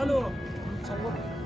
hello，banget!